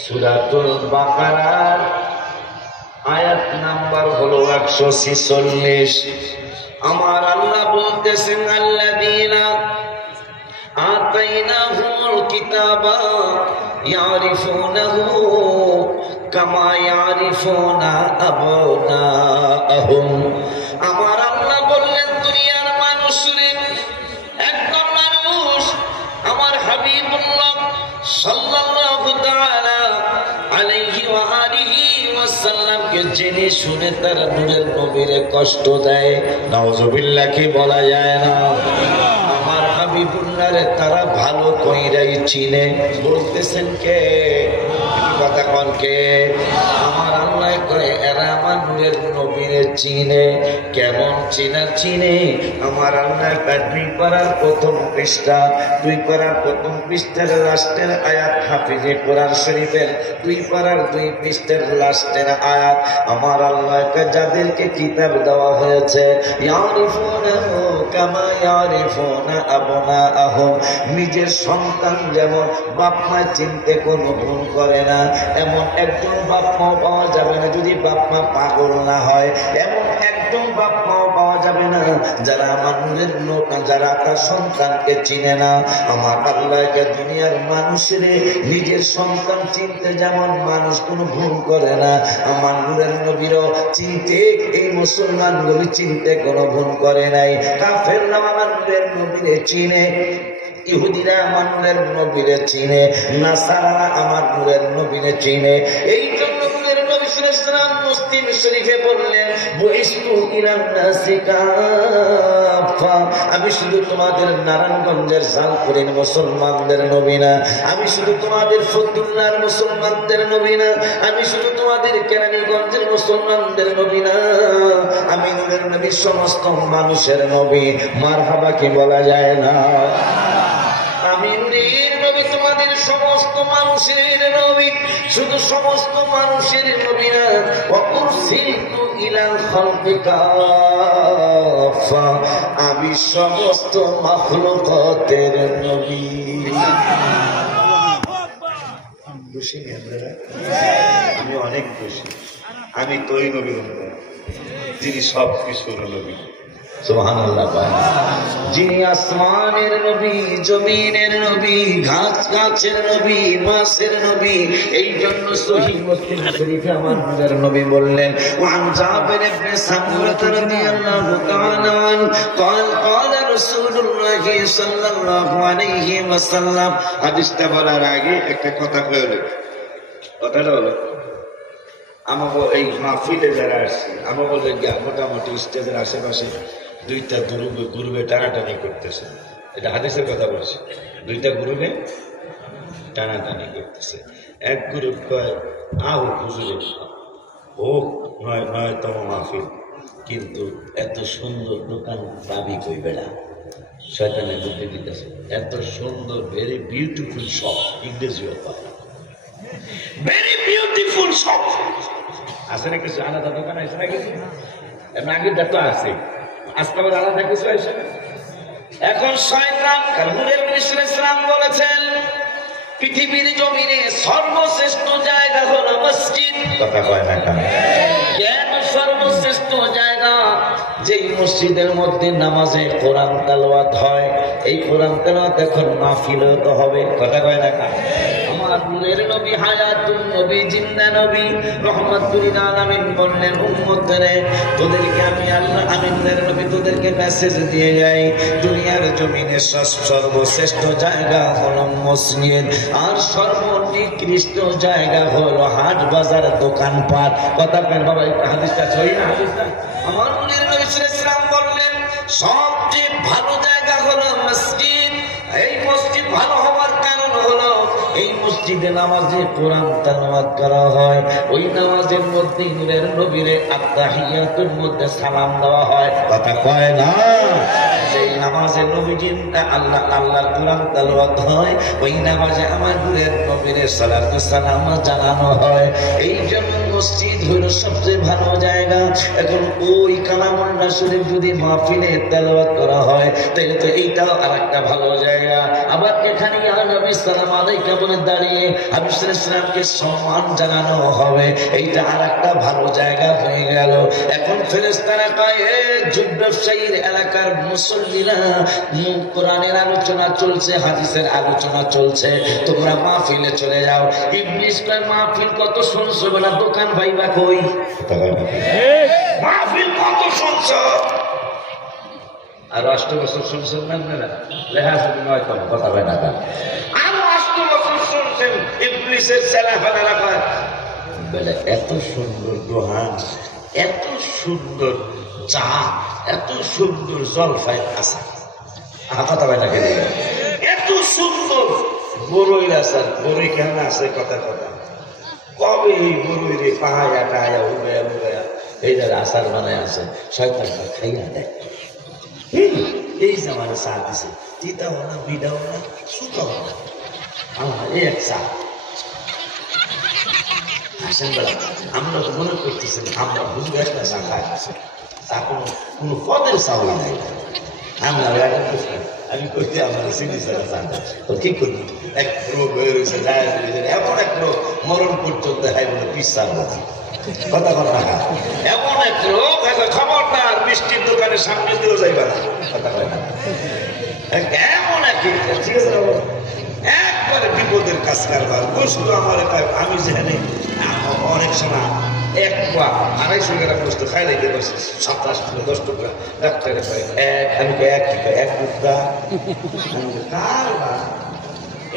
সূরাতুল বাকারার আয়াত নাম্বার হলো 146। আমার আল্লাহ বলতেছেন, আল্লাযীনা আতাইনাহুমুল কিতাবা ইয়ারিফুনাহু কামা ইয়ারিফুনা আবনাআহুম। আমার আল্লাহ বললেন, দুনিয়ার মানুষরে, একদম মানুষ আমার হাবিবুল্লাহ সাল্লাল্লাহু তাআলা আলাইহি ওয়া আলিহি ওয়াসাল্লামকে জেনে শুনে তার নূরের নবীরে কষ্ট দেয়, নাউযুবিল্লাহ কি বলা যায় না? আমার হাবিবুল্লাহরে তারা ভালো কইরাই চিনে। বলতেছেন কে? কথা কোন কে? আমার আল্লাহ কয়, এরা আমার নূরের নবীরে চিনে। কেমন চিনে? আমার আল্লাহ দুই পারার প্রথম পৃষ্ঠা, দুই পারার প্রথম পৃষ্ঠার লাস্টের আয়াত, হাফিজে কোরআন শরীফের দুই পারার দুই পৃষ্ঠার লাস্টের আয়াত। আমার আল্লাহ যাদেরকে কিতাব দেওয়া হয়েছে, ইয়ারিফুনাহু কামা ইয়ারিফুনা আবনাআহুম, নিজের সন্তান যেমন বাপ মা চিনতে কোনো ভুল করে না, এমন একজন বাপ মাও পাওয়া যাবে না যদি বাপ মা পাগল না হয়। এমন একজন বাপ মাও পাওয়া যাবে না যারা মানুষের যারা তার সন্তানকে চিনে না। আমার আল্লাহকে দুনিয়ার মানুষের নিজের সন্তান চিনতে যেমন মানুষ কোনো ভুল করে না, আমার নূরের নবীরও চিনতে এই মুসলমান নবী চিনতে কোনো ভুল করে নাই। কাফেররা আমার নূরের নবীরে চিনে, ইহুদিরা আমার নূরের নবীরে চিনে, নাসারারা আমার নূরের নবীরে চিনে। এই জন্য নূরের নবী সাল্লাল্লাহু আলাইহি ওয়াসাল্লাম মুসলিম শরীফে বললেন, বুইস্তু ইলান নাসি কাফা, আমি শুধু তোমাদের নারায়ণগঞ্জের জালপুরের মুসলমানদের নবী না, আমি শুধু তোমাদের ফতুল্লার মুসলমানদের নবী না, আমি শুধু তোমাদের কেরানীগঞ্জের মুসলমানদের নবী না, আমি নূরের নবী সমস্ত মানুষের নবী। মারহাবা কি বলা যায় না? আমি নূরের নবী তোমাদের সমস্ত মানুষের নবী, শুধু সমস্ত মানুষের নবী না, ওয়া উরসিলতু ইলাল খালকি কাফা, আমি সমস্ত মাখলুকাতের নবী। খুশি নি আপনারা? আমি অনেক খুশি। আমি তো ওই নবী, যিনি সব কিছুর নবী। সুবহানাল্লাহ। যিনি আসমানের নবী, জমিনের নবী, ঘাস গাছের নবী, মাছের নবী। এই জন্য সহিহ মুসলিম শরীফে আমার নূরের নবী বললেন, ওয়ান জাবির ইবনে সামুরা রাদিয়াল্লাহু তাআলা আন قال قال رسول الله সাল্লাল্লাহু আলাইহি ওয়াসাল্লাম। হাদিসটা বলার আগে একটা কথা বলে, কথাটা হলো আমাকে এই মাহফিলে যারা আসছে, আমাকে বলে মোটামুটি স্টেজের আশেপাশে দুইটা গ্রুপে টানাটানি করতেছে। এটা হাদিসের কথা বলছে, দুইটা গ্রুপে টানাটানি করতেছে। এক গ্রুপ কয়, আহ হুজুরে হোক 9তম মাহফিল, কিন্তু এত সুন্দর দোকান দাবি কই বেড়া, শয়তানের বুদ্ধি দিতেছে। এত সুন্দর, ভেরি বিউটিফুল শপ, ইংরেজিও পায়, ভেরি বিউটিফুল শপ আছে না? কিছু আলাদা দোকান আছে না? কিছু এমন আগের তো আছে, আজকে আবার আলাদা কিছু আছে। এখন শয়তান নূরের নবী সাল্লাল্লাহু আলাইহি ওয়াসাল্লাম বলেছেন, পৃথিবীর জমিনে সর্বশ্রেষ্ঠ জায়গা হলো মসজিদ। কথা কয় না কেন? কেন সর্বশ্রেষ্ঠ জায়গা? যেই মসজিদের মধ্যে নামাজে কোরআন তেলাওয়াত হয়, এই কোরআন তেলাওয়াত এখন মাহফিলে তো হবে। কথা কয় না কেন? আমার নূরের নবী হায়াতুন নবী, জিন্দা নবী, রহমাতুল লিল আলামিন বললেন, উম্মতরে তোদেরকে আমি আল্লাহ, আমি নূরের নবী তোদেরকে মেসেজ দিয়ে যাই, দুনিয়ার জমিনে সর্বশ্রেষ্ঠ জায়গা হলো মসজিদ, আর সর্বনিকৃষ্ট জায়গা হলো হাট বাজার দোকানপাট। কথা কেন বাবা? হাদিসটা সহি না? হাদিসটা আমার নূরের নবী সাল্লাল্লাহু আলাইহি ওয়াসাল্লাম বললেন, সবচেয়ে ভালো জায়গা হলো মসজিদ। এই মসজিদ ভালো হওয়ার কারণ হলো এই মসজিদে নামাজে কোরআন তেলাওয়াত করা হয়, ওই নামাজের মধ্যে নূরের নবীর আত্তাহিয়াতুর মধ্যে সালাম দেওয়া হয়। কথা কয় না? সেই নামাজে নবীজির আল্লাহর কোরআন তেলাওয়াত হয়, ওই নামাজে আমার নূরের নবীর সালাতু সালাম জানানো হয়। এই জন্য মসজিদ হইল সবচেয়ে ভালো জায়গা। এখন ওই কালামুল্লাহ শরীফ যদি মাহফিলে তেলাওয়াত করা হয় তাহলে তো এইটাও আর একটা ভালো জায়গা। আবার এখানে নবী সালাম আলাইকা বলে দাঁড়িয়ে হাবিব সাল্লাল্লাহু আলাইহি ওয়াসাল্লামকে সম্মান জানানো হবে, এইটা আর একটা ভালো জায়গা হয়ে গেল। এখন ফেরেশতারা কয়, এ যুগ ব্যবসায়ীর এলাকার মুসল্লিরা, কোরআনের আলোচনা চলছে, হাদিসের আলোচনা চলছে, তোমরা মাহফিলে চলে যাও। ইবলিস কয়, মাহফিল কত শুনছো বলা, দোকান ভাইবা কই? মাহফিল কত শুনছো? আর 8 বছর শুনছেন না, লেখা শুধু নয় কম কথা হয় না। আরো 8 বছর শুনছেন ইবলিসের ছেলেফেলেরা কয় বলে, এত সুন্দর দোহান, এত সুন্দর চা, এত সুন্দর জলফাই আসা, কথা হয় না, এত সুন্দর বড়ই আসার, বড়ই কেন আছে কথা কথা, কবে এই বড়ই রে পাহায়া টায়া উড়াইয়া উড়াইয়া এই যারা আচার বানায় আছে, শয়তানটা খাইয়া দেয়। এই যে আমার চা দিছে, তিতাও না, বিডাও না, সুতাও না, আমার এই এক চা। আসেন বেলা আমরা তো মনে করতেছেন আমরা বুঝবে একটা চা খাই, চা কোনো পদের চাওয়া নাই। আমরা আমি করতে আমার সিঁড়ি ছাড়া চাটা তো কি করবি, এক রোগ হয়ে রয়েছে, এমন এক রোগ মরণ পর্যন্ত হয় বলে পিসার বাজি কথা কথা, এমন এক রোগ খবরদার মিষ্টির দোকানের সামনে দিয়েও যাইবা না, কথা কয় না, এমন এক, ঠিক আছে একবারে বিপদের কাজ কারবার। বস্তু আমার আমি যেখানে অনেক সময় 1 পোয়া 250 গ্রাম বস্তু খাই লাইতে পারছি 27 কিলো 10 টাকা, ডাক্তারে কয় আমি এক টিকা এক টুকরা,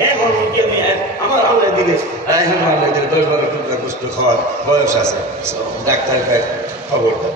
এখন আমি আমার আল্লাহ দিলে 10-12 টুকরা বস্তু খাওয়ার বয়স আছে, ডাক্তার কয় খবরদার